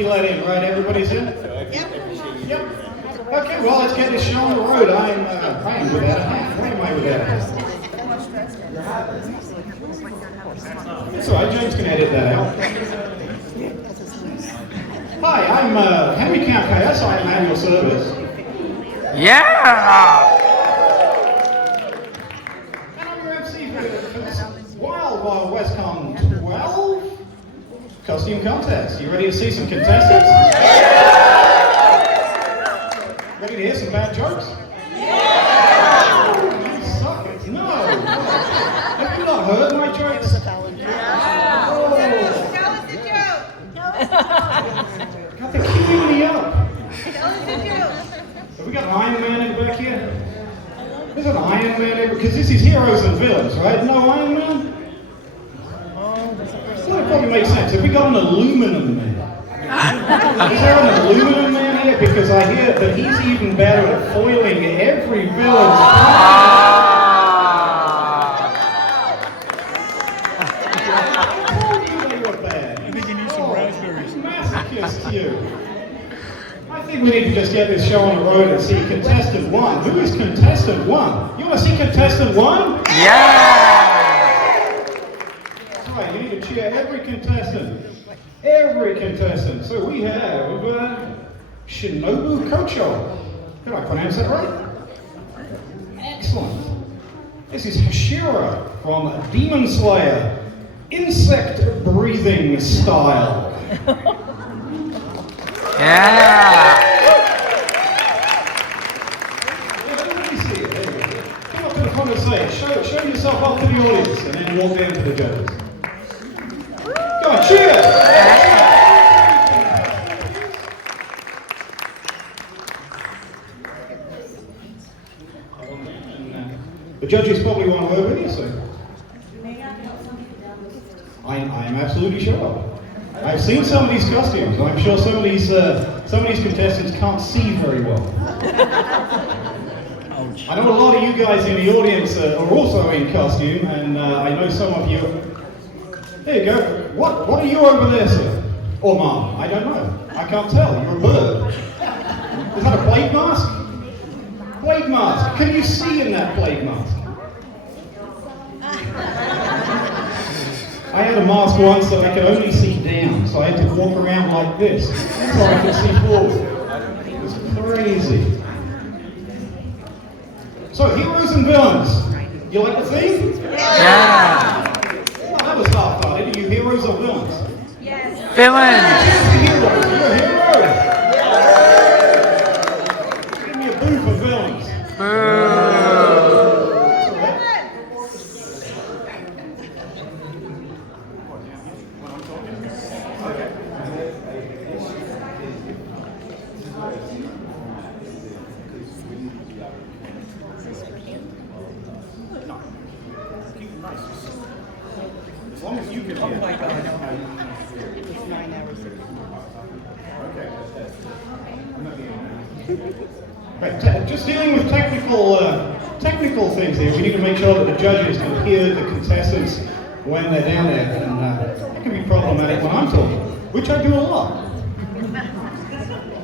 be let in, right? Everybody's in? Yep. Okay, well, let's get this show on the road. I am without a hat. Why am I without a hat? That's all right, James can edit that out. Hi, I'm Handicap KS. I am at your service. Yeah! And I'm your MC for this Wild West Con 12 costume contest. You ready to see some contestants? Ready to hear some bad jokes? Yeah! You suck it. No! Have you not heard my jokes? Yeah! Oh. Tell us a joke! God, they're queuing me up. Tell us a joke! Have we got an Iron Man in the back here? There's an Iron Man in, because this is heroes and villains, right? No Iron Man? Well, it probably makes sense. Have we got an aluminum man? Is there an aluminum man here? Because I hear that he's even better at foiling every villain's plan. I told you they were bad. I think you need some raspberries. Masochist, you. I think we need to just get this show on the road and see contestant 1. Who is contestant 1? You want to see contestant 1? Yeah! That's right, you need to cheer every contestant. Every contestant. So we have Shinobu Kocho. Did I pronounce that right? Excellent. This is Hashira from Demon Slayer. Insect breathing style. Yeah! Let me see it. There you go. Come up to the front of the stage. Show yourself off to the audience and then walk down to the judges. Come on, cheers! The judges probably want to word with you, so. I am absolutely sure. I've seen some of these costumes. I'm sure some of these contestants can't see very well. I know a lot of you guys in the audience are also in costume, and I know some of you. There you go. What are you over there, sir? Or ma'am? I don't know. I can't tell. You're a bird. Is that a plague mask? Plague mask. Can you see in that plague mask? I had a mask once that I could only see down, so I had to walk around like this so I could see forward. It was crazy. So, heroes and villains. You like the theme? Yeah! Well, that was half fun. Are you heroes or villains? Yes. Villains! Heroes. You're a hero. Give me a boo for villains. Boo! As long as you can hear. Oh my God. It's 9 hours. Okay. Right, just dealing with technical things here. We need to make sure that the judges can hear the contestants when they're down there, and that can be problematic when I'm talking, which I do a lot.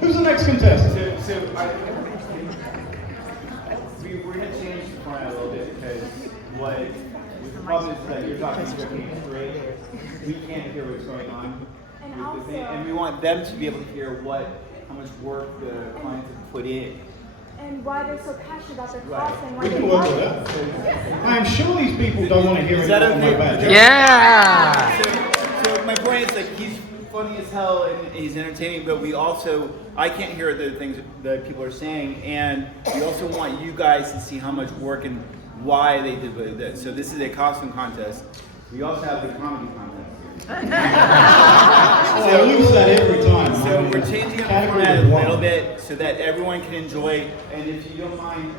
Who's the next contestant? We're going to change the format a little bit because the problem is that you're talking straight. We can't hear what's going on with the thing, and we want them to be able to hear how much work the clients have put in. And why they're so passionate about their cause and why We they can work love with it. that. I'm sure these people don't want to hear Is that anything okay? about jokes. Yeah! So my point is, like, he's funny as hell and he's entertaining, but I can't hear the things that people are saying, and we also want you guys to see how much work and why they did this. So this is a costume contest. We also have the comedy contest. I lose that every time. So we're changing up the format a little bit so that everyone can enjoy, and if you don't mind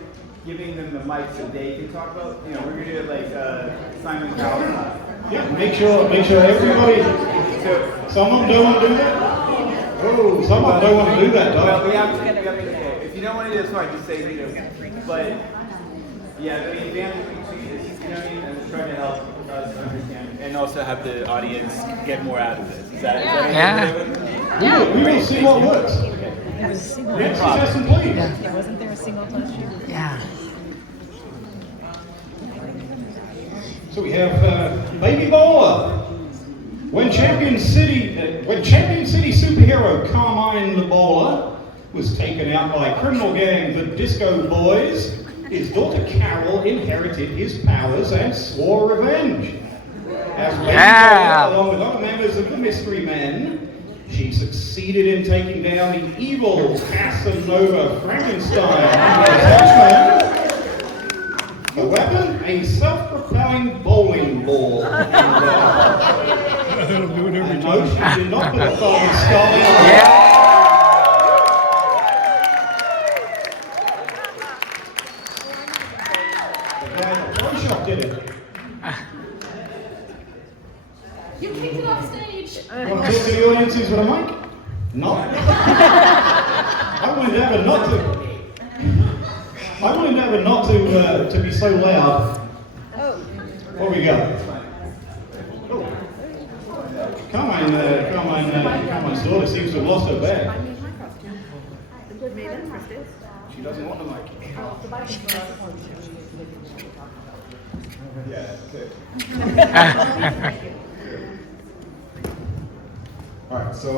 giving them the mic so they can talk about, we're gonna do it like Simon Cowell. Yeah, make sure everybody. Some of them don't want to do that. Oh, some of them don't want to do that, Well, dog. we have to. Okay. If you don't want to do this, fine. Just say But yeah, the advantage between is, and try to help us understand, and also have the audience get more out of this. Is that Yeah. We will see what works. There was a single. Next contestant, please. Yeah, wasn't there a single last year? Yeah. So we have Baby Bowler. When Champion City superhero Carmine the Bowler was taken out by criminal gang the Disco Boys, his daughter Carol inherited his powers and swore revenge. As Baby Bowler, along with other members of the Mystery Men, she succeeded in taking down the evil Casanova Frankenstein. The weapon, a self-propelling bowling ball. And no, she did not put a thumb in skull in. The guy at the pro shop did it. You kicked it off stage. Want to talk to the audiences with a mic? No. I wanted to have it not to be so loud. What we got? Carmine's daughter seems to have lost her bag. She doesn't want the mic. All right, so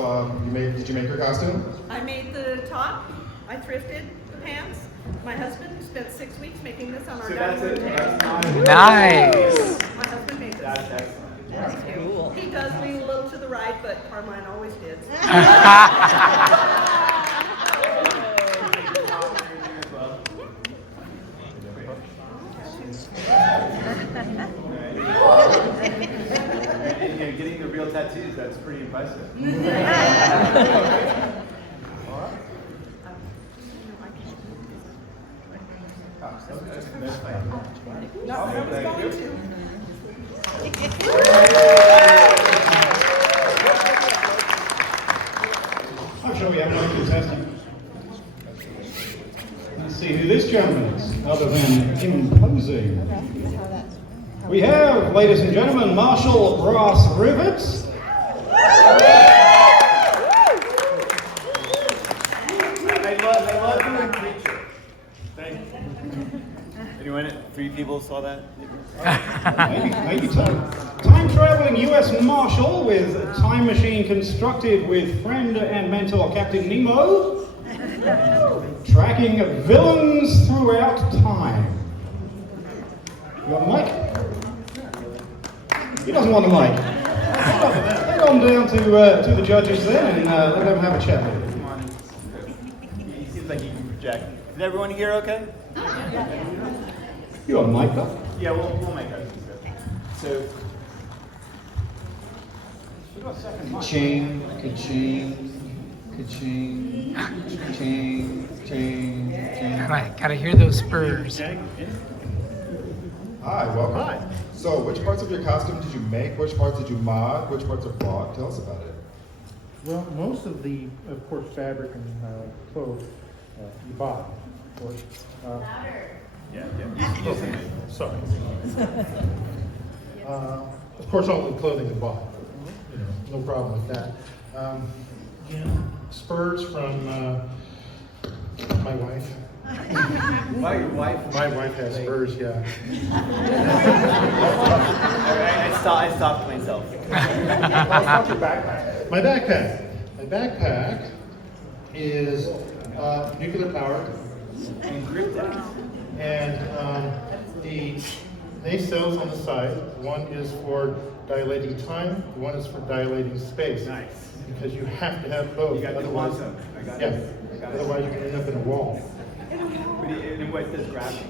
did you make your costume? I made the top. I thrifted the pants. My husband spent 6 weeks making this on our dining room table. Nice. My husband made this. That's excellent. Thank you. He does lean a little to the right, but Carmine always did. And getting the real tattoos, that's pretty impressive. I'm sure we have no contestant. Let's see who this gentleman is, other than imposing. We have, ladies and gentlemen, Marshall Brass Rivets. I love doing creature. Thank you. Anyone? 3 people saw that? Maybe time-traveling U.S. Marshal with time machine constructed with friend and mentor Captain Nemo. Tracking villains throughout time. You want the mic? He doesn't want the mic. Head on down to the judges then and let them have a chat with him. Come on. He seems like he can project. Is everyone here okay? You want the mic, though? Yeah, we'll make that. So, Ka-ching, ka-ching, ka-ching, ka-ching, ching, ching. Gotta hear those spurs. Hi, welcome. Hi. So, which parts of your costume did you make? Which parts did you mod? Which parts are bought? Tell us about it. Well, most of the, of course, fabric and clothes you buy, of course. Sorry. Of course, all the clothing is bought. You know, no problem with that. Spurs from my wife. why your wife? My wife has spurs, yeah. I stopped myself. My backpack. My backpack is nuclear powered. And the nacelles on the side, one is for dilating time, one is for dilating space. Nice. Because you have to have both. You got the otherwise, quantum. I got yeah. it. Otherwise, you're going to end up in a wall. And what does gravity?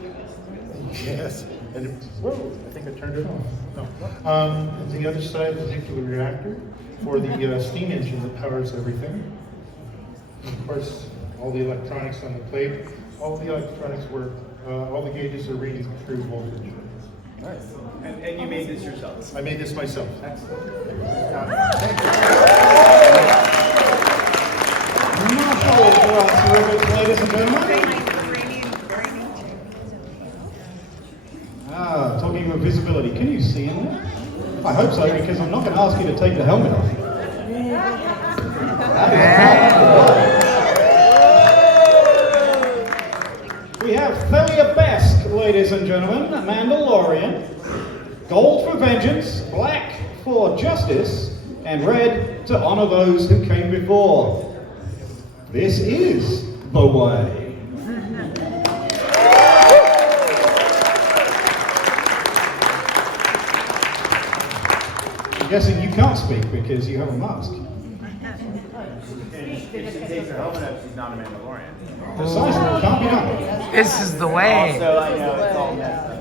Yes. And whoa, I think I turned it off. No. The other side is a nuclear reactor for the steam engine that powers everything. And of course, all the electronics on the plate. All the electronics work. All the gauges are reading through voltage. Nice. And you made this yourself? I made this myself. Excellent. Marshall Brass Rivets, ladies and gentlemen. Talking about visibility, can you see in there? I hope so, because I'm not going to ask you to take the helmet off. We have Thalia Besk, ladies and gentlemen, Mandalorian. Gold for vengeance, black for justice, and red to honor those who came before. This is the way. I'm guessing you can't speak because you have a mask. If she takes her helmet up, she's not a Mandalorian. Precisely, can't be done. This is the way. Also, I know it's all messed up.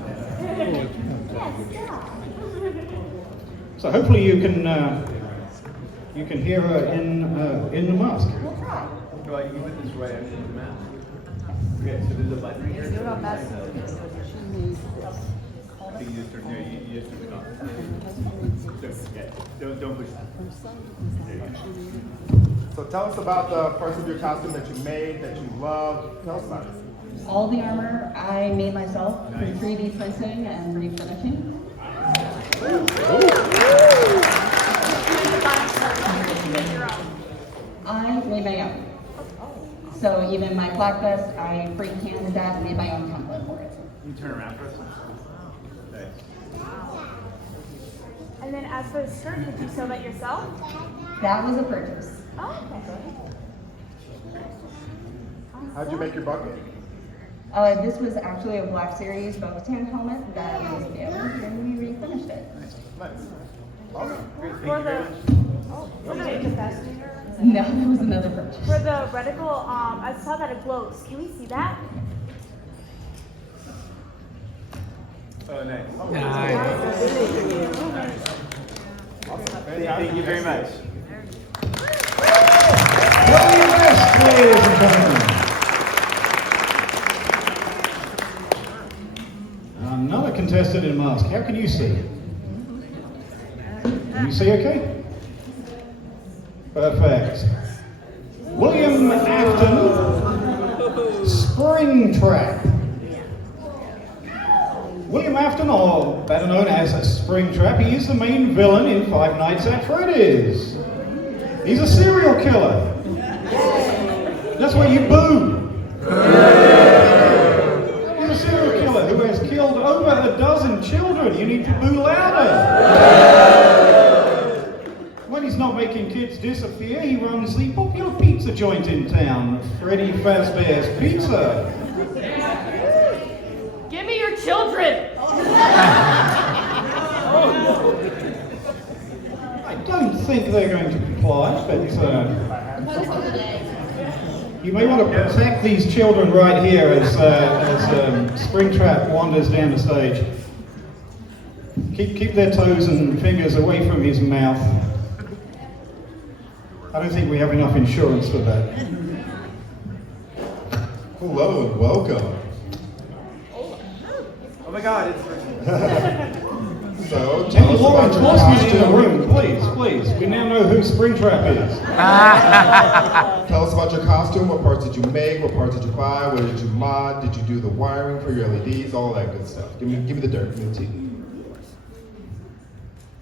So hopefully you can hear her in the mask. Well, you can put this right under the mask. Okay, so there's a button right here. You just turn there. You just turn it on. Don't push that. There you go. So tell us about the parts of your costume that you made, that you love. Tell us about it. All the armor I made myself through 3D printing and refinishing. I made my own. So even my black vest, I freehanded that and made my own template for it. You turn around for us. Okay. And then as for the skirt, did you sew that yourself? That was a purchase. Oh, okay. How'd you make your bucket? This was actually a Black Series Bo-Katan helmet that was available and we refinished it. Nice. Awesome. For the fascinator. No, that was another purchase. For the reticle, I saw that it glows. Can we see that? Oh, nice. Thank you very much. Thalia Besk, ladies and gentlemen. Another contestant in a mask. How can you see? Can you see okay? Perfect. William Afton, Springtrap. William Afton, or better known as Springtrap, he is the main villain in Five Nights at Freddy's. He's a serial killer. That's why you boo. He's a serial killer who has killed over a dozen children. You need to boo louder. When he's not making kids disappear, he runs the popular pizza joint in town, Freddy Fazbear's Pizza. Give me your children! I don't think they're going to comply, but you may want to protect these children right here as Springtrap wanders down the stage. Keep their toes and fingers away from his mouth. I don't think we have enough insurance for that. Hello and welcome. Oh my God, it's So, Any tell us law about your enforcement in the costume. room, please. We now know who Springtrap is. Tell us about your costume. What parts did you make? What parts did you buy? What did you mod? Did you do the wiring for your LEDs? All that good stuff. Give me the dirt. Give me the tea.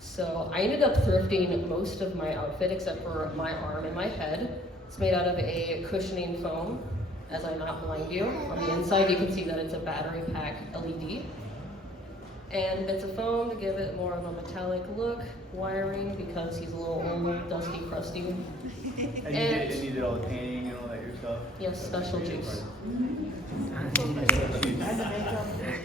So I ended up thrifting most of my outfit except for my arm and my head. It's made out of a cushioning foam, as I'm not behind you. On the inside you can see that it's a battery pack LED. And bits of foam to give it more of a metallic look, wiring because he's a little old, dusty, crusty. And you did all the painting and all that yourself? Yes, special juice. And the makeup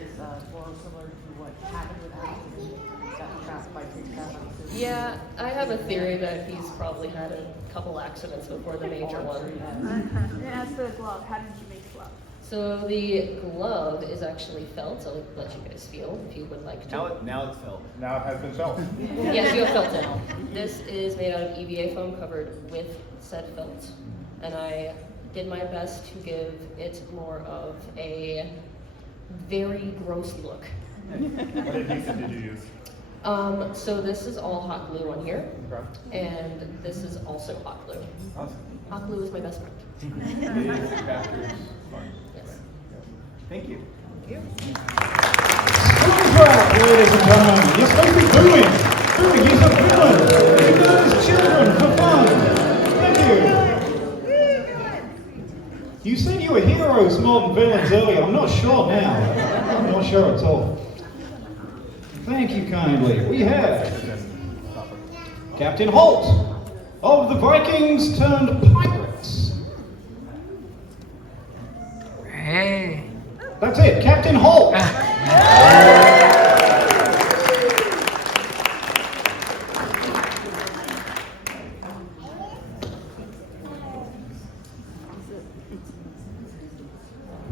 is more similar to what happened with Ashley. Got trapped by two cats. Yeah, I have a theory that he's probably had a couple accidents before the major one. And as for the glove, how did you make the glove? So the glove is actually felt. I'll let you guys feel if you would like to. Now it's felt. Now it has been felt. Yes, you have felt now. This is made out of EVA foam covered with said felt. And I did my best to give it more of a very gross look. What adhesive did you use? So this is all hot glue on here. Okay. And this is also hot glue. Awesome. Hot glue is my best friend. Yes. Thank you. Springtrap, ladies and gentlemen. You're supposed to be booing. Booing, he's a villain. He murders children for fun. Thank you. heroes more than villains earlier. I'm not sure now. I'm not sure at all. Thank you kindly. We have Captain Holt of the Vikings turned Pirates. Hey. That's it, Captain Holt.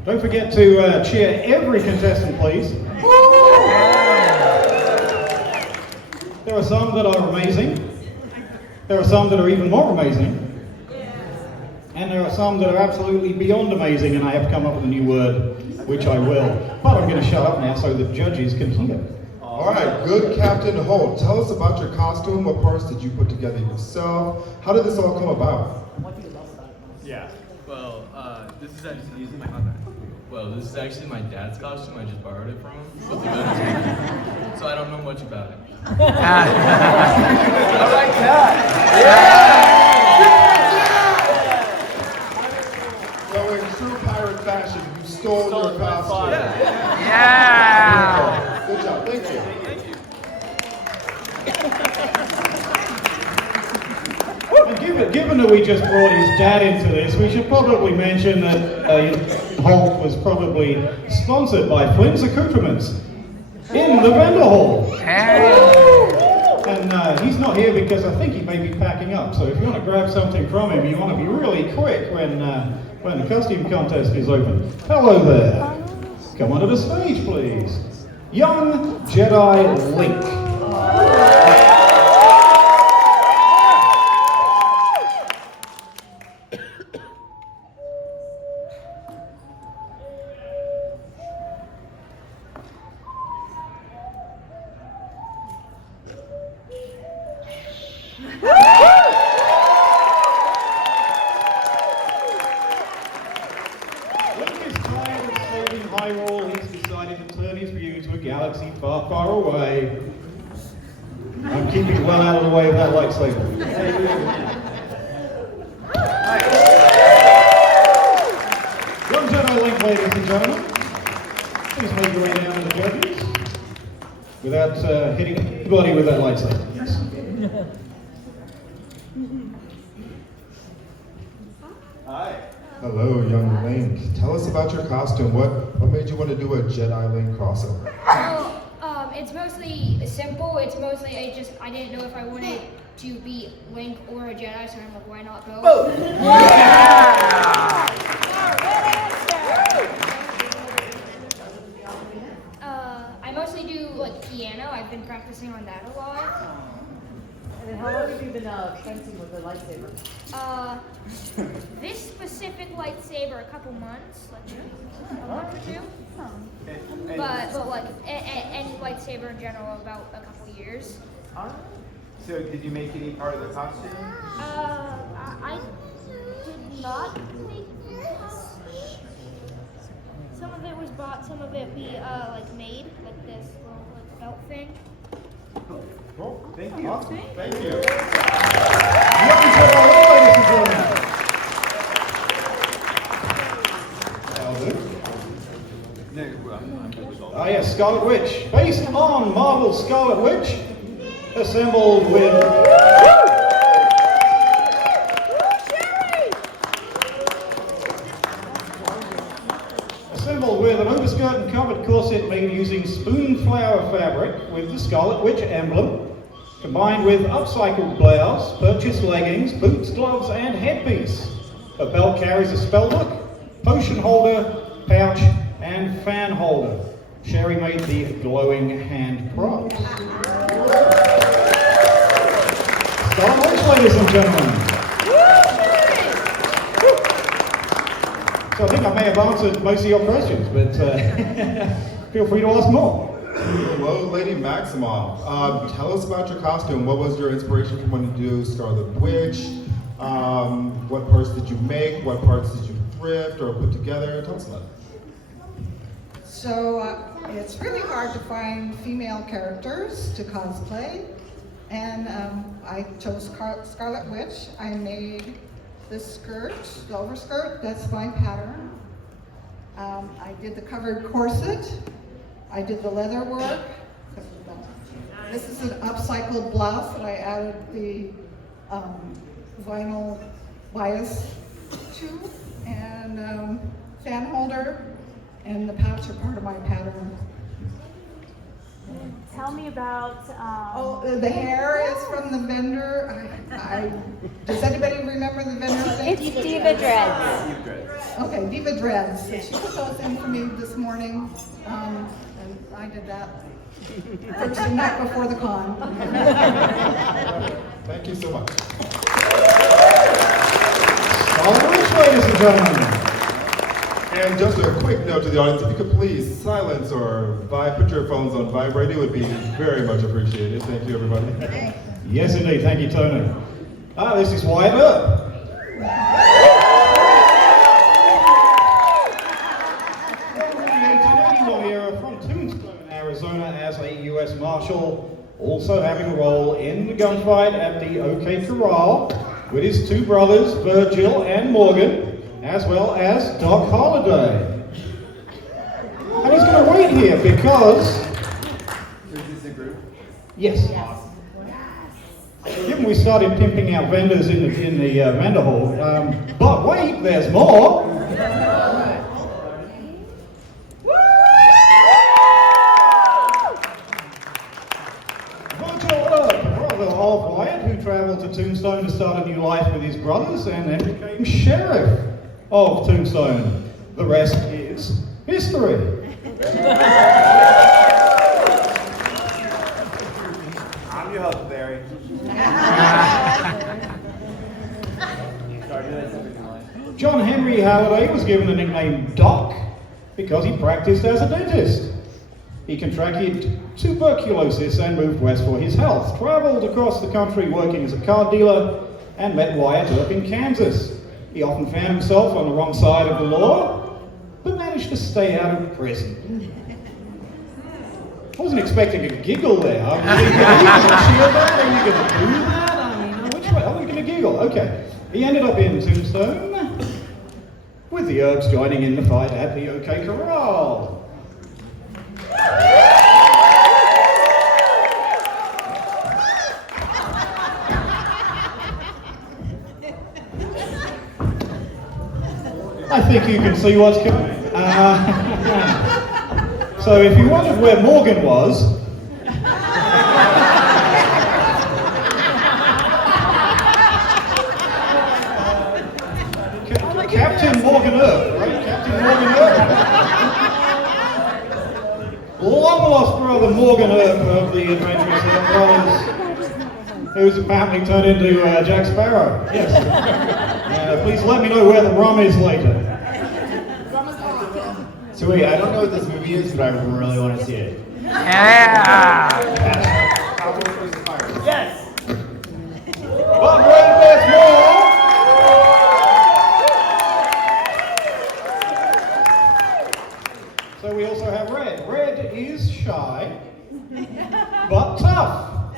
Don't forget to cheer every contestant, please. There are some that are amazing. There are some that are even more amazing. And there are some that are absolutely beyond amazing, and I have to come up with a new word, which I will. But I'm going to shut up now so the judges can hear. All right, good Captain Holt. Tell us about your costume. What parts did you put together yourself? How did this all come about? Yeah. Well, this is actually using my Well, this is actually my dad's costume. I just borrowed it from him. But so I don't know much about it. I like that. So in true pirate fashion, you stole your costume. Yeah. Good job. Thank you. And given that we just brought his dad into this, we should probably mention that Holt was probably sponsored by Flynn's Accoutrements in the vendor hall. And he's not here because I think he may be packing up. So if you want to grab something from him, you want to be really quick when the costume contest is open. Hello there. Come onto the stage, please. Young Jedi Link. Far, far away. I'm keeping well out of the way of that lightsaber. Young Jedi Link, ladies and gentlemen. Please make your way down to the judges without hitting anybody with that lightsaber. Yes. Hi. Hello, young Link. Tell us about your costume. What made you want to do a Jedi Link crossover? It's mostly simple. It's mostly I didn't know if I wanted to be Link or a Jedi, so I'm like, why not both? Both. I mostly do like piano. I've been practicing on that a lot. And then how long have you been fencing with the lightsaber? This specific lightsaber, a couple months, like a month or two. But like any lightsaber in general, about a couple years. So did you make any part of the costume? I did not make this. Some of it was bought, some of it we like made, like this little like belt thing. Cool. Thank you. Awesome. Thank you. Young Jedi Link, ladies and gentlemen. Ah yes, Scarlet Witch. Based on Marvel's Scarlet Witch, assembled with an overskirt and covered corset made using spoonflower fabric with the Scarlet Witch emblem, combined with upcycled blouse, purchased leggings, boots, gloves, and headpiece. The belt carries a spellbook, potion holder, pouch, and fan holder. Sherry made the glowing hand props. Scarlet Witch, ladies and gentlemen. So I think I may have answered most of your questions, but feel free to ask more. Hello, Lady Maximoff. Tell us about your costume. What was your inspiration for wanting to do Scarlet Witch? What parts did you make? What parts did you thrift or put together? Tell us about it. So it's really hard to find female characters to cosplay, and I chose Scarlet Witch. I made this skirt, the overskirt, that's my pattern. I did the covered corset. I did the leather work. This is an upcycled blouse that I added the vinyl bias to, and fan holder, and the pouch are part of my pattern. Tell me about. The hair is from the vendor. Does anybody remember the vendor thing? It's Diva Dreads. Okay, Diva Dreads. She put those in for me this morning, and I did that Thursday night before the con. Thank you so much. Ladies and gentlemen. And just a quick note to the audience, if you could please silence or put your phones on vibrate, it would be very much appreciated. Thank you, everybody. Yes, indeed. Thank you, Tony. This is Wyatt Earp. In the 1881 era from Tombstone, Arizona, as a U.S. Marshal, also having a role in the gunfight at the OK Corral with his two brothers, Virgil and Morgan, as well as Doc Holliday. And he's going to wait here because... Is this a group? Yes. Given we started pimping out vendors in the vendor hall, but wait, there's more. Virgil Earp, brother of Wyatt, who travelled to Tombstone to start a new life with his brothers and then became sheriff of Tombstone. The rest is history. I'm your huckleberry. John Henry Halliday was given the nickname Doc because he practiced as a dentist. He contracted tuberculosis and moved west for his health, travelled across the country working as a car dealer, and met Wyatt Earp in Kansas. He often found himself on the wrong side of the law, but managed to stay out of prison. I wasn't expecting a giggle there. Are you going to cheer that? Are you going to do that? I mean, which way? I'm going to giggle. Okay. He ended up in Tombstone, with the Earps joining in the fight at the OK Corral. I think you can see what's coming. So if you wondered where Morgan was, Captain Morgan Earp, right? Captain Morgan Earp. Long lost brother Morgan Earp of the Adventurous Earp Brothers, who's apparently turned into Jack Sparrow. Yes. Please let me know where the rum is later. So wait, I don't know what this movie is, but I really want to see it. Yeah! Yes! But wait, there's more! So we also have Red. Red is shy, but tough.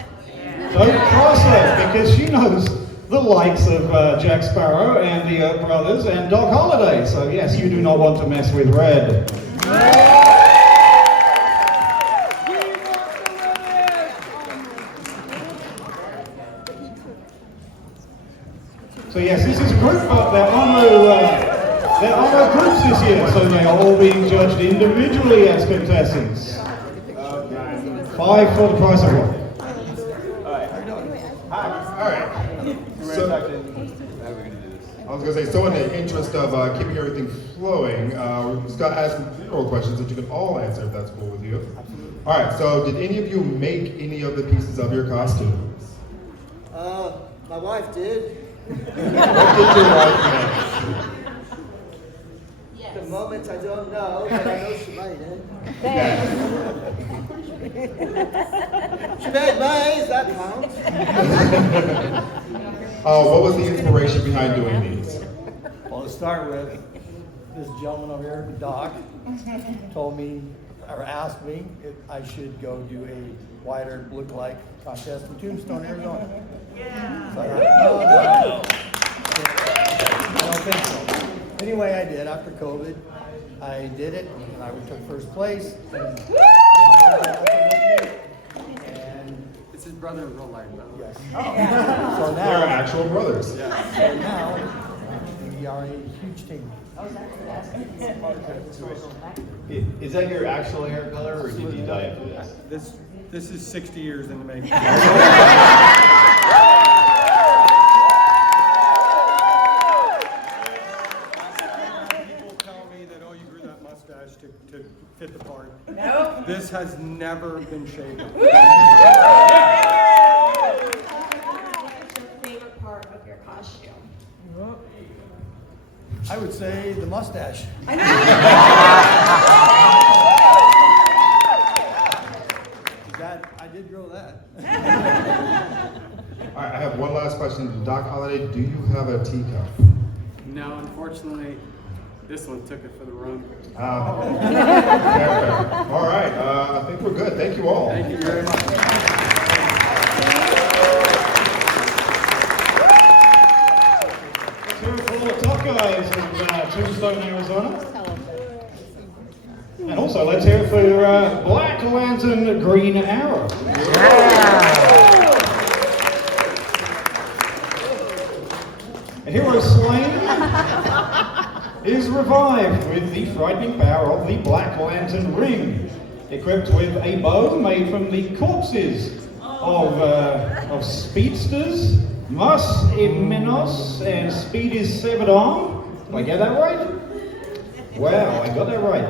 Don't cross her, because she knows the likes of Jack Sparrow and the Earp Brothers and Doc Holliday. So yes, you do not want to mess with Red. So yes, this is a group, but there are no groups this year, so they are all being judged individually as contestants. 5 for the price of 1. Alright. So, I was going to say, so in the interest of keeping everything flowing, we're just going to ask some general questions that you can all answer if that's cool with you. Alright, so did any of you make any of the pieces of your costumes? My wife did. What did your wife make? At the moment, I don't know, but I know she made it. She made mine, that counts. What was the inspiration behind doing these? Well, to start with, this gentleman over here, Doc, told me, or asked me if I should go do a wider look-alike contest in Tombstone, Arizona. Yeah. So I thought, no, I don't think so. Anyway, I did after COVID. I did it, and I took first place. And It's his brother in real life, though. yes. So now they're actual brothers. So now we are a huge team. Is that your actual hair color, or did you dye it for this? This is 60 years in the making. People tell me that, oh, you grew that mustache to fit the part. No. This has never been shaven. What's your favorite part of your costume? I would say the mustache. I did grow that. All right, I have one last question. Doc Holliday, do you have a teacup? No, unfortunately, this one took it for the run. Fair. All right, I think we're good. Thank you all. Thank you very much. Two for all the top guys in Tombstone, Arizona. And also, let's hear it for Black Lantern Green Arrow. A hero slain is revived with the frightening power of the Black Lantern Ring, equipped with a bow made from the corpses of speedsters, Mus Menos and Speedy's severed arm. Did I get that right? Wow, I got that right.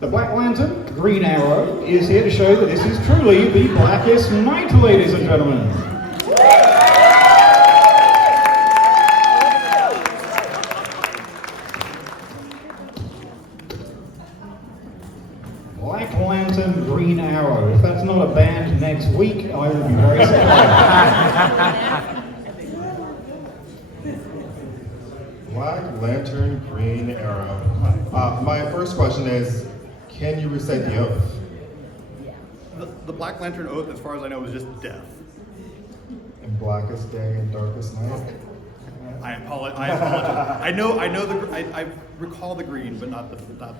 The Black Lantern, Green Arrow, is here to show that this is truly the blackest night, ladies and gentlemen. Black Lantern, Green Arrow. If that's not a band next week, I will be very sad. Black Lantern Green Arrow. My first question is, can you recite the oath? The Black Lantern oath, as far as I know, is just death. In blackest day and darkest night? I apologize. I recall the green, but not the black.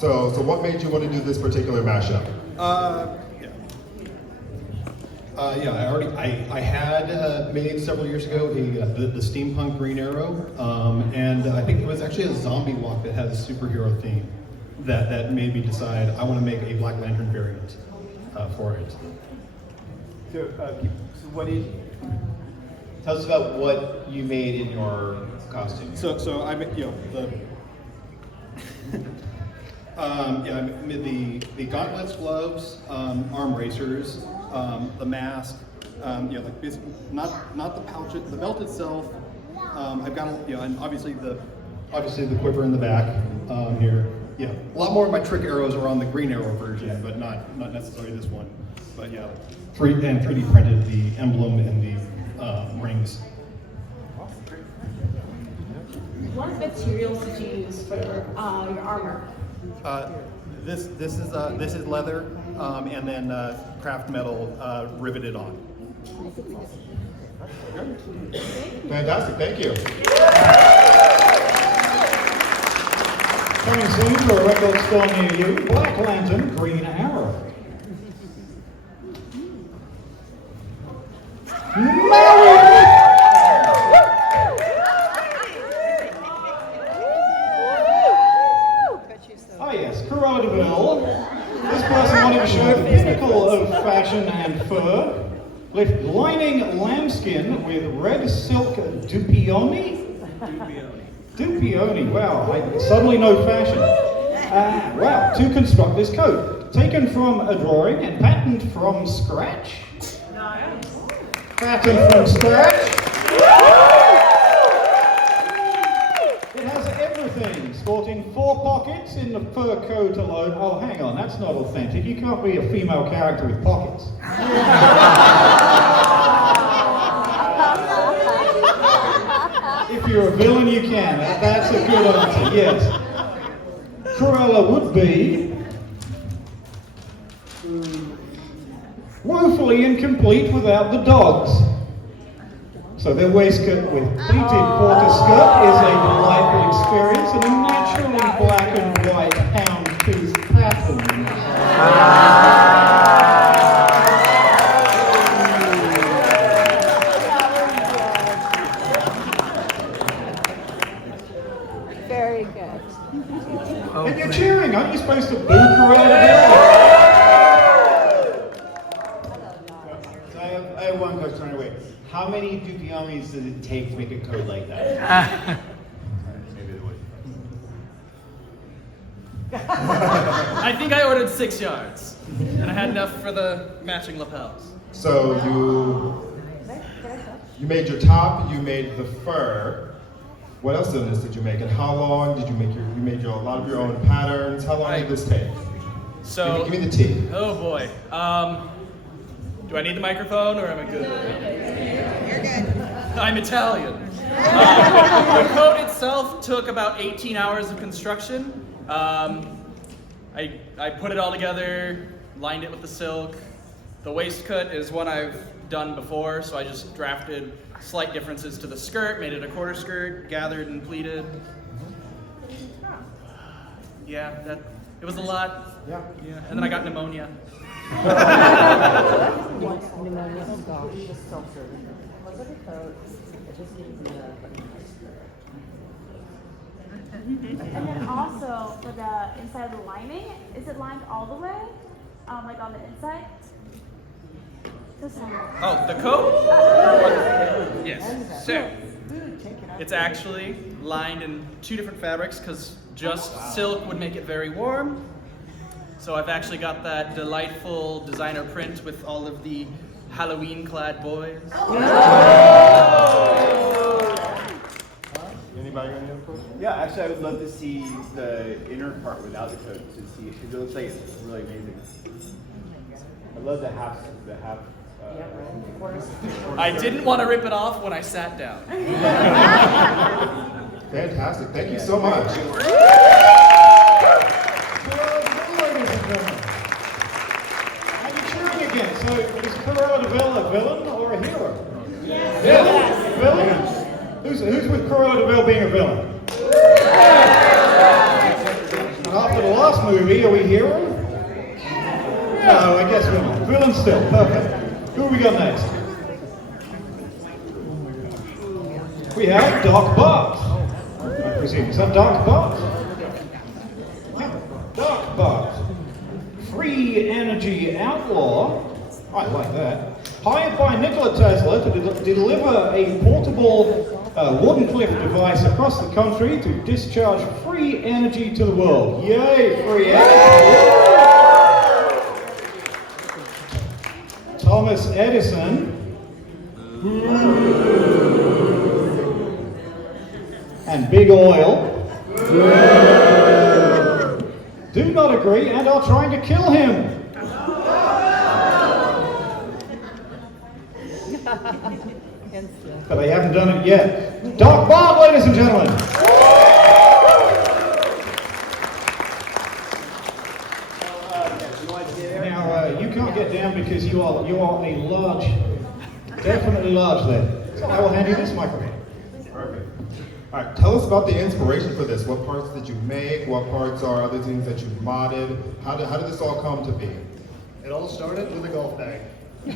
So what made you want to do this particular mashup? I had made several years ago the steampunk Green Arrow, and I think it was actually a zombie walk that has a superhero theme that made me decide I want to make a Black Lantern variant for it. So what did? Tell us about what you made in your costume. So I made I made the gauntlets, gloves, arm racers, the mask, like basically not the pouch, the belt itself. I've got and obviously the quiver in the back here. Yeah, a lot more of my trick arrows are on the Green Arrow version, but not necessarily this one. But yeah, 3D printed the emblem and the rings. What materials did you use for your armor? This is leather, and then craft metal riveted on. Fantastic, thank you. Coming soon to a record store near you, Black Lantern Green Arrow. Ah yes, Cruella de Vil. This person wanted to show the pinnacle of fashion and fur. Lift lining lambskin with red silk dupioni. Dupioni, wow, I suddenly know fashion. Wow, to construct this coat. Taken from a drawing and patterned from scratch. Patterned from scratch. It has everything, sporting 4 pockets in the fur coat alone. Oh, hang on, that's not authentic. You can't be a female character with pockets. If you're a villain, you can. That's a good answer, yes. Cruella would be woefully incomplete without the dogs. So their waistcoat with pleated quarter skirt is a delightful experience and a naturally black and white hound tooth pattern. Very good. And you're cheering, aren't you supposed to boo Corona Bill? So I have one question right away. How many Dupiamis does it take to make a coat like that? I think I ordered 6 yards, and I had enough for the matching lapels. So you made your top, you made the fur. What else in this did you make? And how long did you make you made a lot of your own patterns? How long did this take? So give me the tea. Oh boy. Do I need the microphone or am I good? You're good. I'm Italian. The coat itself took about 18 hours of construction. I put it all together, lined it with the silk. The waistcoat is one I've done before, so I just drafted slight differences to the skirt, made it a quarter skirt, gathered and pleated. Yeah, it was a lot. Yeah. And then I got pneumonia. Pneumonia, oh gosh, just so certain. Look at the coat. It just gives me And then also for the inside of the lining, is it lined all the way? Like on the inside? Oh, the coat? Yes. So, it's actually lined in 2 different fabrics because just silk would make it very warm. So I've actually got that delightful designer print with all of the Halloween-clad boys. Anybody got any other questions? Yeah, actually, I would love to see the inner part without the coat to see because it looks like it's really amazing. I love the half. I didn't want to rip it off when I sat down. Fantastic. Thank you so much. And you're cheering again. So is Cruella de Vil a villain or a hero? Yes. Villain? Who's with Cruella de Vil being a villain? And after the last movie, are we hero? No, I guess we're not. Villain still. Perfect. Who have we got next? We have Doc Bart. I presume. Is that Doc Bart? Doc Bart. Free energy outlaw. I like that. Hired by Nikola Tesla to deliver a portable wooden cliff device across the country to discharge free energy to the world. Yay, free energy! Thomas Edison. And Big Oil. Do not agree and are trying to kill him. But they haven't done it yet. Doc Bart, ladies and gentlemen. Now, you can't get down because you are a large, definitely large there. So I will hand you this microphone. Perfect. All right, tell us about the inspiration for this. What parts did you make? What parts are other things that you modded? How did this all come to be? It all started with a golf bag. I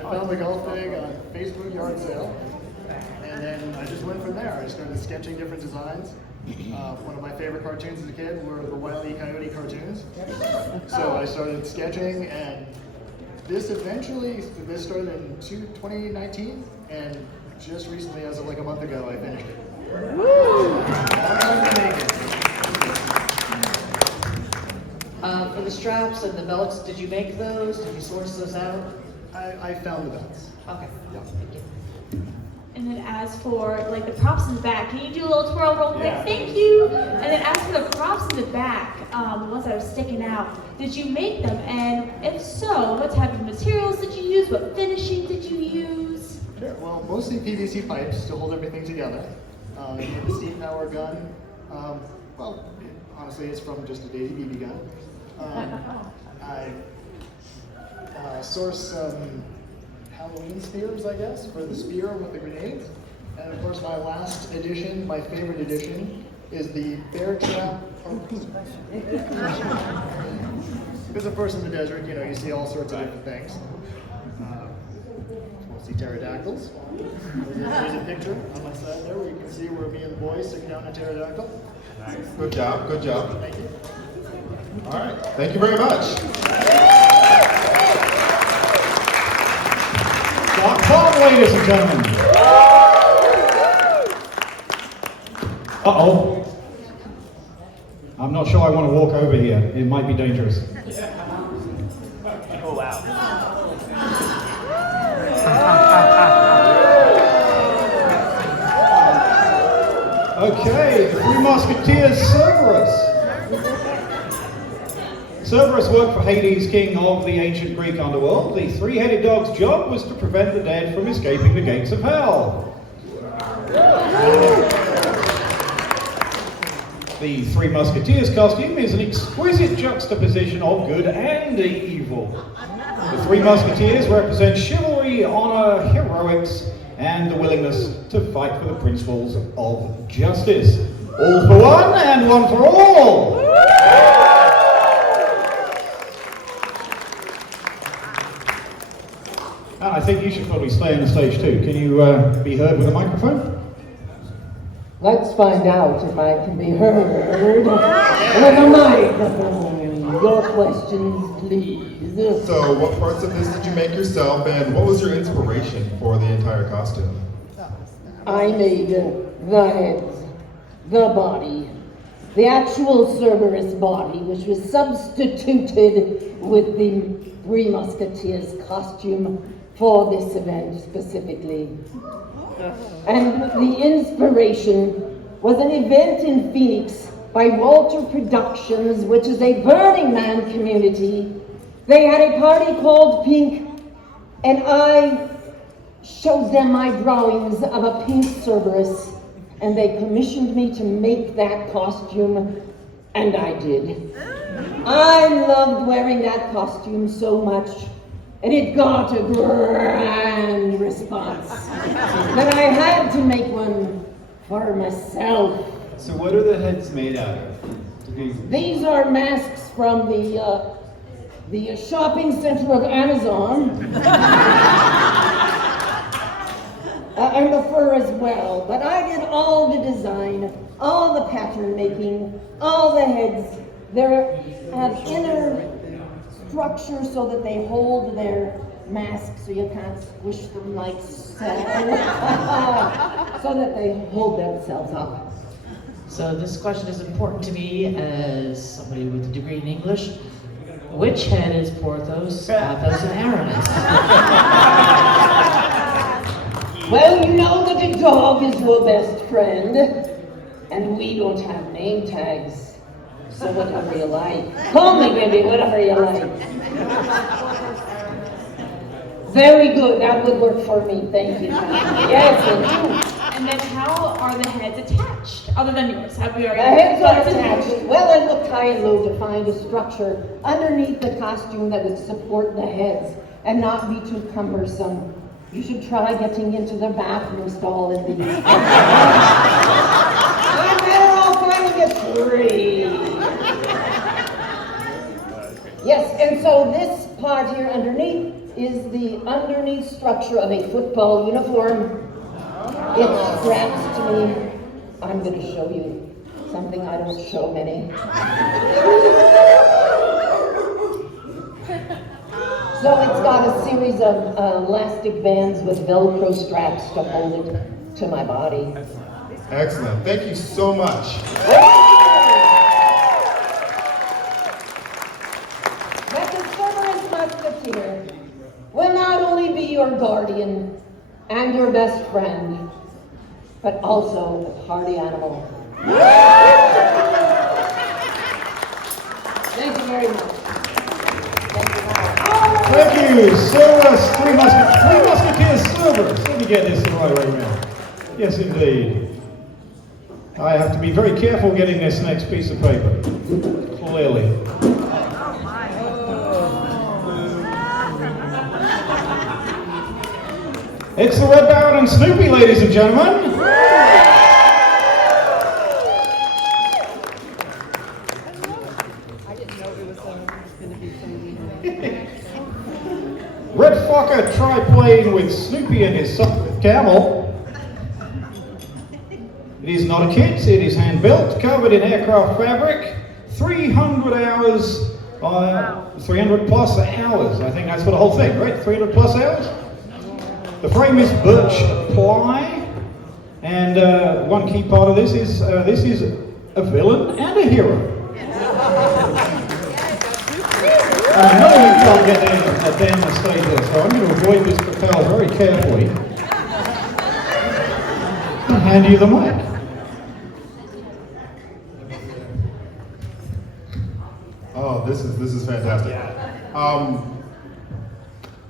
found the golf bag on Facebook yard sale, and then I just went from there. I started sketching different designs. One of my favorite cartoons as a kid were the Wile E. Coyote cartoons. So I started sketching, and this started in 2019, and just recently, as of like a month ago, I finished it. For the straps and the belts, did you make those? Did you source those out? I found the belts. Okay. Yeah. Thank you. And then as for like the props in the back, can you do a little twirl real quick? Thank you. And then as for the props in the back, the ones that are sticking out, did you make them? And if so, what type of materials did you use? What finishing did you use? Sure. Well, mostly PVC pipes to hold everything together. The steam power gun. Honestly, it's from just a Daisy BB gun. I sourced some Halloween spears, I guess, for the spear with the grenades. And of course, my last edition, my favorite edition, is the bear trap. Because of course in the desert, you know, you see all sorts of different things. We'll see pterodactyls. There's a picture on my side there where you can see where me and the boys sitting down a pterodactyl. Nice. Good job, good job. Thank you. All right, thank you very much. Come, ladies and gentlemen. Uh-oh. I'm not sure I want to walk over here. It might be dangerous. Oh, wow. Okay, the Three Musketeers, Cerberus. Cerberus worked for Hades, king of the ancient Greek underworld. The three-headed dog's job was to prevent the dead from escaping the gates of hell. The Three Musketeers costume is an exquisite juxtaposition of good and evil. The Three Musketeers represent chivalry, honor, heroics, and the willingness to fight for the principles of justice. All for one and one for all! And I think you should probably stay on the stage too. Can you be heard with a microphone? Let's find out if I can be heard with a microphone. Your questions, please. So, what parts of this did you make yourself, and what was your inspiration for the entire costume? I made the heads, the body, the actual Cerberus body, which was substituted with the Three Musketeers costume for this event specifically. And the inspiration was an event in Phoenix by Walter Productions, which is a Burning Man community. They had a party called Pink, and I showed them my drawings of a pink Cerberus, and they commissioned me to make that costume, and I did. I loved wearing that costume so much, and it got a grand response that I had to make one for myself. So what are the heads made out of? These are masks from the shopping center of Amazon. And the fur as well. But I did all the design, all the pattern making, all the heads. They have inner structure so that they hold their mask so you can't squish them like so. So that they hold themselves up. So this question is important to me as somebody with a degree in English. Which head is Porthos, Athos, and Aramis? Well, you know that a dog is your best friend, and we don't have name tags. So whatever you like. Call me, baby, whatever you like. Very good, that would work for me, thank you. Yes, and then how are the heads attached, other than yours? Have we already? The heads are attached. Well, I looked high and low to find a structure underneath the costume that would support the heads and not be too cumbersome. You should try getting into the bathroom stall in these. And they're all finding it free. Yes, and so this part here underneath is the underneath structure of a football uniform. It straps to me. I'm going to show you something I don't show many. So it's got a series of elastic bands with Velcro straps to hold it to my body. Excellent. Thank you so much. That the Cerberus Musketeer will not only be your guardian and your best friend, but also a party animal. Thank you very much. Thank you, Cerberus, Three Musketeers, Cerberus. Let me get this the right way around. Yes, indeed. I have to be very careful getting this next piece of paper. Clearly. It's the Red Ballard and Snoopy, ladies and gentlemen. Red Fokker triplane with Snoopy and his soft camel. It is not a kit, it is hand-built, covered in aircraft fabric, 300 hours, 300 plus hours, I think that's for the whole thing, right? 300 plus hours? The frame is birch ply, and one key part of this is a villain and a hero. I know you can't get down the stage there, so I'm going to avoid this propel very carefully. I'll hand you the mic. Oh, this is fantastic.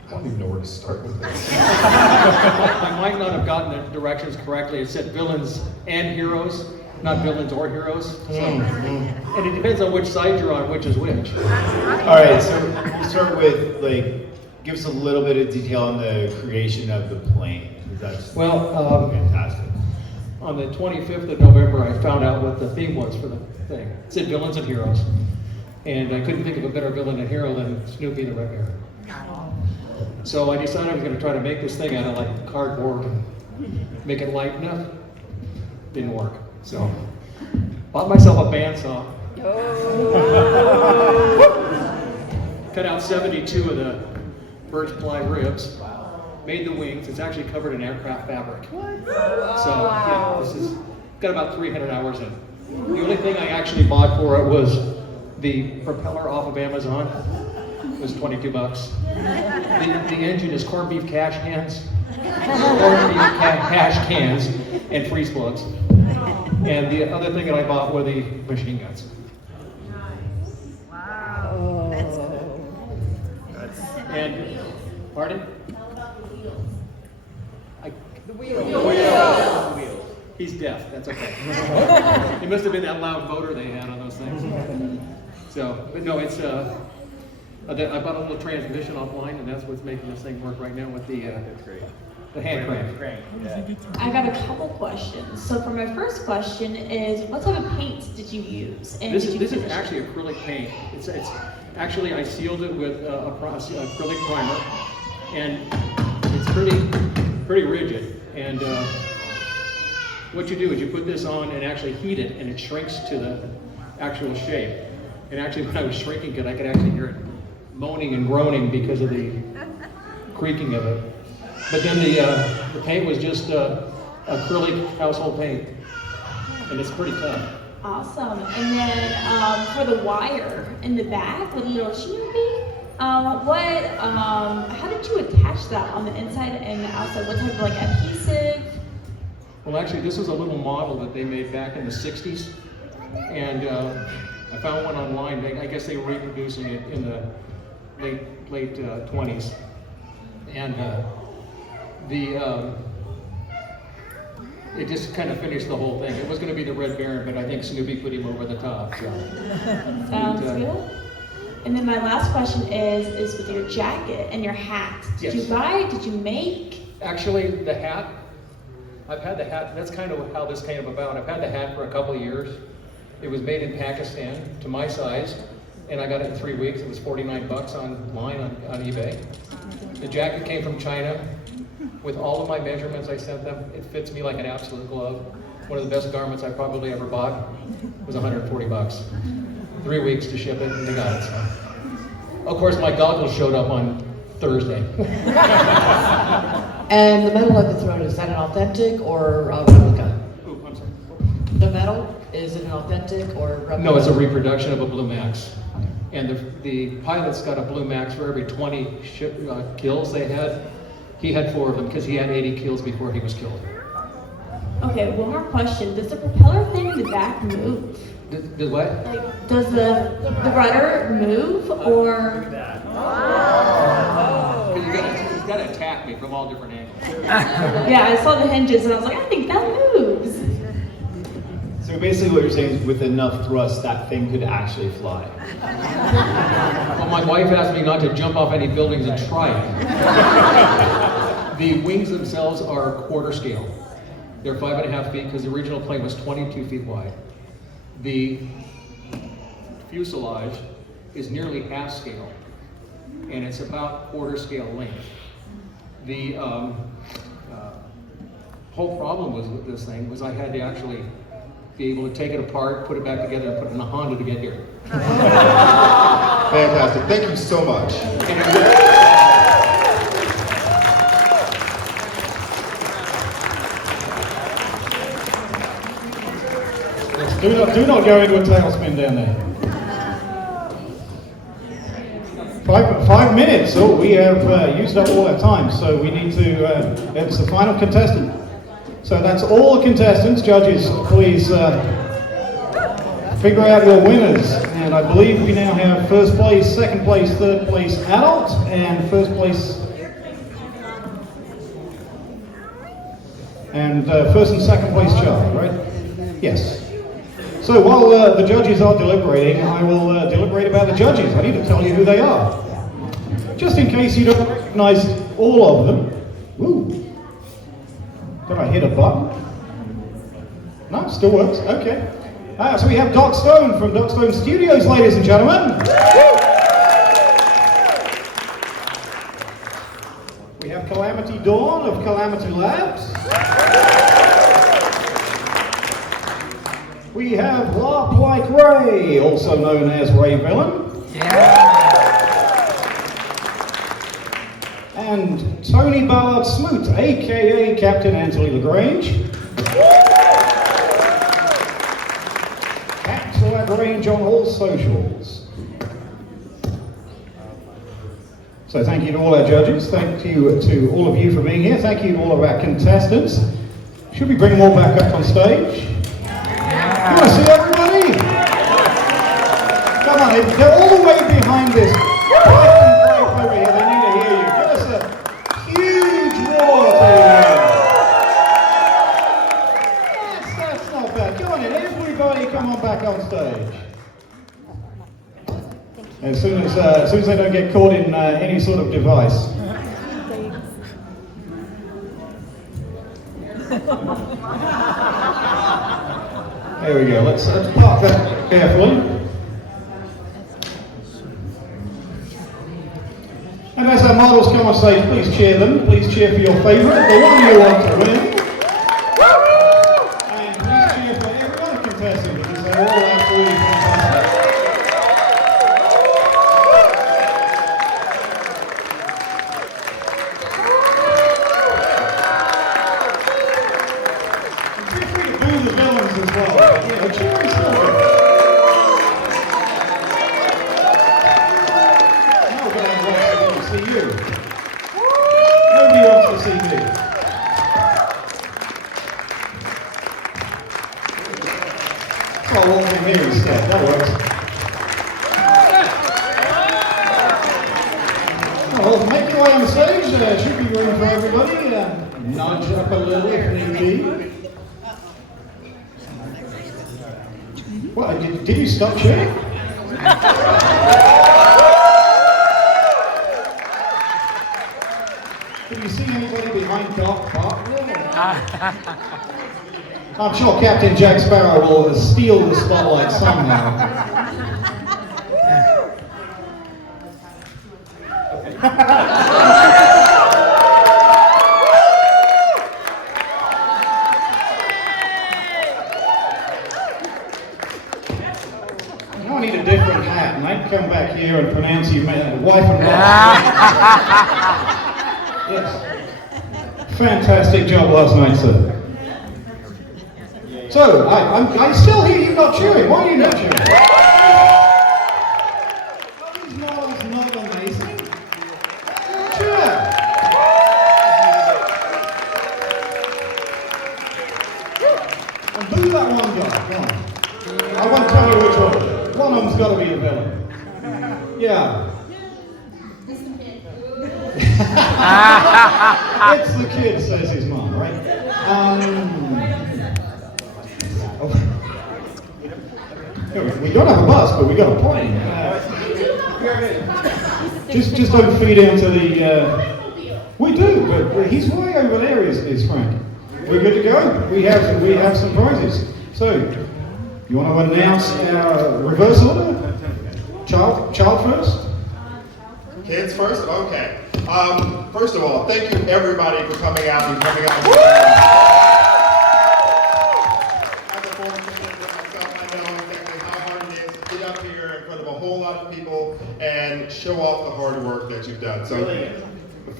I don't even know where to start with this. I might not have gotten the directions correctly. It said villains and heroes, not villains or heroes. So, and it depends on which side you're on, which is which. All right, so we'll start with, like, give us a little bit of detail on the creation of the plane. That's fantastic. On the 25th of November, I found out what the theme was for the thing. It said villains and heroes. And I couldn't think of a better villain and hero than Snoopy the Red Bear. So I decided I was going to try to make this thing out of like cardboard and make it light enough. Didn't work. So bought myself a bandsaw. Cut out 72 of the birch ply ribs. Made the wings. It's actually covered in aircraft fabric. So yeah, this is got about 300 hours in. The only thing I actually bought for it was the propeller off of Amazon. It was 22 bucks. The engine is corned beef cash cans, hash cans, and freeze plugs. And the other thing that I bought were the machine guns. Wow. That's cool. And, pardon? The wheel. The wheel. He's deaf, that's okay. It must have been that loud motor they had on those things. So, but no, it's, I bought a little transmission offline, and that's what's making this thing work right now with the hand crank. I got a couple questions. So for my first question is, what type of paints did you use? And This is actually acrylic paint. It's actually, I sealed it with acrylic primer, and it's pretty rigid. And what you do is you put this on and actually heat it, and it shrinks to the actual shape. And actually, when I was shrinking it, I could actually hear it moaning and groaning because of the creaking of it. But then the paint was just acrylic household paint, and it's pretty tough. Awesome. And then for the wire in the back with a little Snoopy, how did you attach that on the inside and the outside? What type of like adhesive? Well, actually, this was a little model that they made back in the 60s, and I found one online. I guess they were reproducing it in the late 20s, and it just kind of finished the whole thing. It was going to be the Red Baron, but I think Snoopy put him over the top. So. Sounds good. And then my last question is with your jacket and your hat. Did you buy? Did you make? Actually, the hat. I've had the hat. That's kind of how this came about. I've had the hat for a couple of years. It was made in Pakistan to my size, and I got it in 3 weeks. It was 49 bucks online on eBay. The jacket came from China. With all of my measurements I sent them, it fits me like an absolute glove. One of the best garments I probably ever bought was 140 bucks. 3 weeks to ship it, and they got it. So. Of course, my goggles showed up on Thursday. And the metal at the throat, is that an authentic or a replica? Ooh, I'm sorry. The metal, is it an authentic or replica? No, it's a reproduction of a Blue Max. And the pilot's got a Blue Max for every 20 kills they had. He had 4 of them because he had 80 kills before he was killed. Okay, one more question. Does the propeller thing in the back move? Does what? Like, does the rudder move or? He's got to attack me from all different angles. Yeah, I saw the hinges and I was like, I think that moves. So basically what you're saying is with enough thrust, that thing could actually fly. Well, my wife asked me not to jump off any buildings and try it. The wings themselves are quarter scale. They're 5.5 feet because the original plane was 22 feet wide. The fuselage is nearly half scale, and it's about quarter scale length. The whole problem with this thing was I had to actually be able to take it apart, put it back together, and put it in a Honda to get here. Fantastic. Thank you so much. Do not go into a tailspin down there. 5 minutes. Oh, we have used up all our time, so we need to. It's the final contestant. So that's all the contestants. Judges, please figure out your winners. And I believe we now have first place, second place, third place adult, and first place. And first and second place child, right? Yes. So while the judges are deliberating, I will deliberate about the judges. I need to tell you who they are. Just in case you don't recognize all of them. Ooh. Did I hit a button? No, still works. Okay. So we have Doc Stone from Doc Stone Studios, ladies and gentlemen. We have Calamity Dawn of Calamity Labs. We have LarpLikeRae, also known as Ray Villain. And Tony Ballard-Smoot, aka Captain Anthony LaGrange. Captain LaGrange on all socials. So thank you to all our judges. Thank you to all of you for being here. Thank you to all of our contestants. Should we bring them all back up on stage? You want to see everybody? Come on, they're all the way behind this. Over here, they need to hear you. Give us a huge roar to That's not bad. Come on in, everybody come on back on stage. As soon as they don't get caught in any sort of device. There we go. Let's park that carefully. And as our models come on stage, please cheer them. Please cheer for your favourite, the one you want to win. And please cheer for every other contestant because they're all absolutely fantastic. Feel free to boo the villains as well. Cheer is still good. See you. Nobody wants to see me. So I'll walk in here instead. That works. Well, make your way on stage. There should be room for everybody. Nudge up a little if need be. What? Did you stop shooting? Can you see anybody behind Doc Bartlett? I'm sure Captain Jack Sparrow will steal the spotlight somehow. I need a different hat, and I'd come back here and pronounce you wife and wife. Yes. Fantastic job last night, sir. So, I still hear you not cheering. Why are you not cheering? Are these models not amazing? Cheer! And do that one guy, come on. I won't tell you which one. One of them's got to be a villain. Yeah. It's the kid, says his mom, right? We don't have a bus, but we got a plane. Just don't feed into the. We do, but he's way over there, is Frank. We're good to go. We have some prizes. So, you want to announce our reverse order? Child first? Kids first? Okay. First of all, thank you everybody for coming out and coming out. As a former kid myself, I know exactly how hard it is to get up here in front of a whole lot of people and show off the hard work that you've done. So,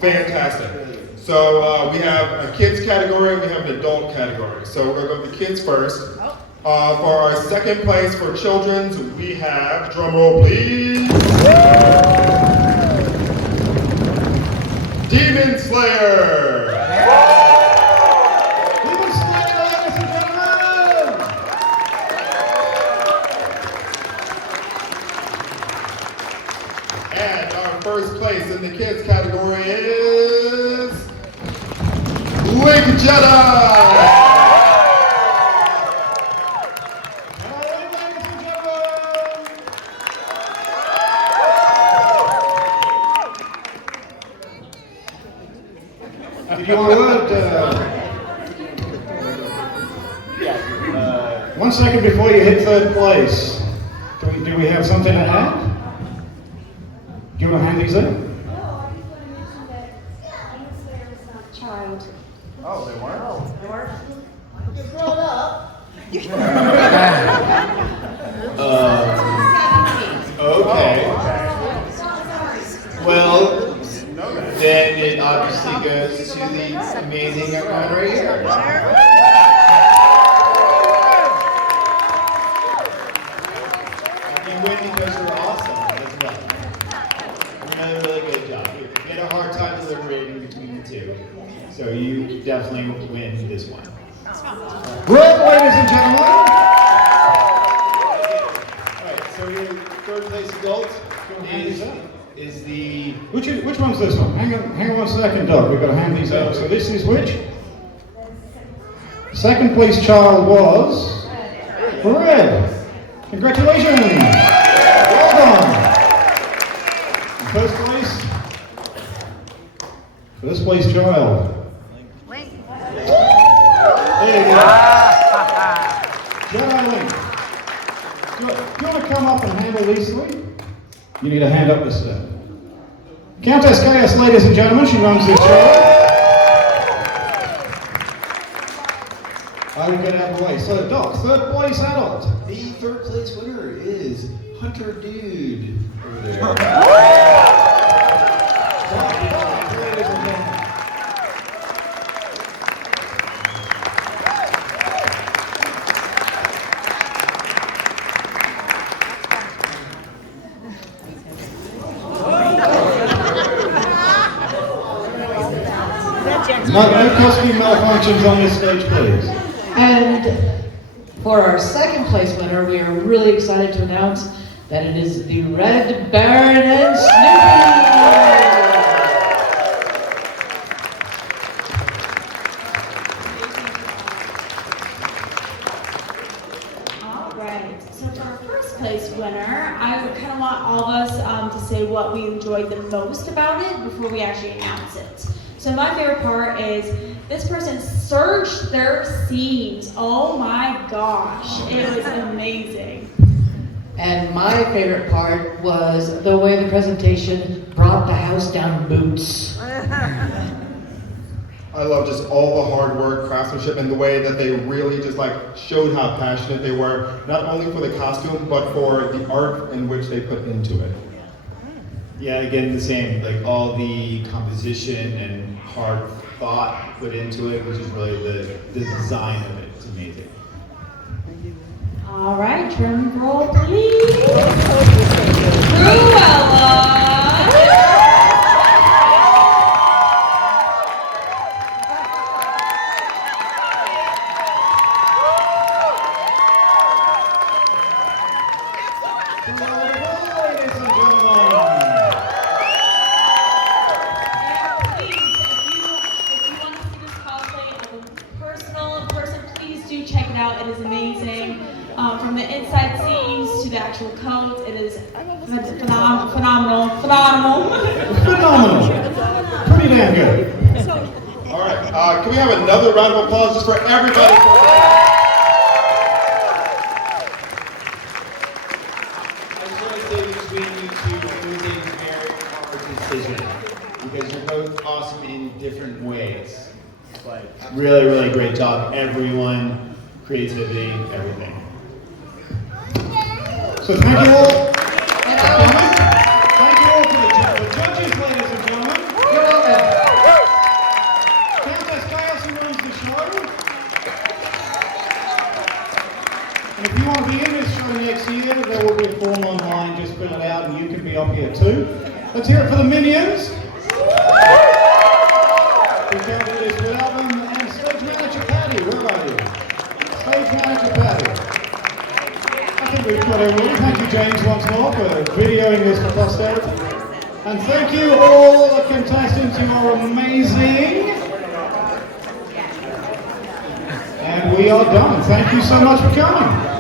fantastic. So we have a kids category and we have an adult category. So we're going to go with the kids first. For our second place for children's, we have, drum roll please, Demon Slayer! Demon Slayer, ladies and gentlemen! And our first place in the kids category is Wig Jedi! Did you want a word? 1 second before you hit third place. Do we have something to add? Do you want to hand these in? No, I just want to mention that Demon Slayer is not a child. Oh, they weren't? Oh, they weren't? You're grown up. Okay. Well, then it obviously goes to the amazing one right here. You win because you're awesome as well. You're doing a really good job. You had a hard time deliberating between the two. So you definitely win this one. Great, ladies and gentlemen! Alright, so your third place adult is the... Which one's this one? Hang on 1 second, Doug. We've got to hand these out. So this is which? Second place child was... Red. Congratulations! Well done! And first place child. There you go. Jedi Link. Do you want to come up and handle these three? You need a hand up this step. Countess Chaos, ladies and gentlemen, she runs this show. I will get out of the way. So, Doc, third place adult. The third place winner is Hunter Dude over there. No costume malfunctions on this stage, please. And for our second place winner, we are really excited to announce that it is the Red Baron and Snoopy! Alright, so for our first place winner, I would kind of want all of us to say what we enjoyed the most about it before we actually announce it. So my favorite part is this person searched their scenes. Oh my gosh, it was amazing. And my favorite part was the way the presentation brought the house down boots. I love just all the hard work, craftsmanship, and the way that they really just like showed how passionate they were, not only for the costume, but for the art in which they put into it. Yeah, again, the same, like all the composition and hard thought put into it, which is really the design of it. It's amazing. All right, drum roll, please. Cruella. It is amazing. From the inside scenes to the actual coats, it is phenomenal. Phenomenal. Pretty damn good. Can we have another round of applause just for everybody? I just want to say between you two, it was a very hard decision because you're both awesome in different ways. Like, really, really great job, everyone, creativity, everything. So thank you all. Thank you all to the judges, ladies and gentlemen. You're welcome. Countess Chaos, who runs the show. And if you want to be in this show next year, there will be a form online. Just fill it out, and you can be up here too. Let's hear it for the Minions. We can't do this without them. And stage manager Patty, where are you? Stage manager Patty. I think we've got everyone. Thank you, James, once more for videoing this for posterity. And thank you all the contestants. You are amazing. And we are done. Thank you so much for coming.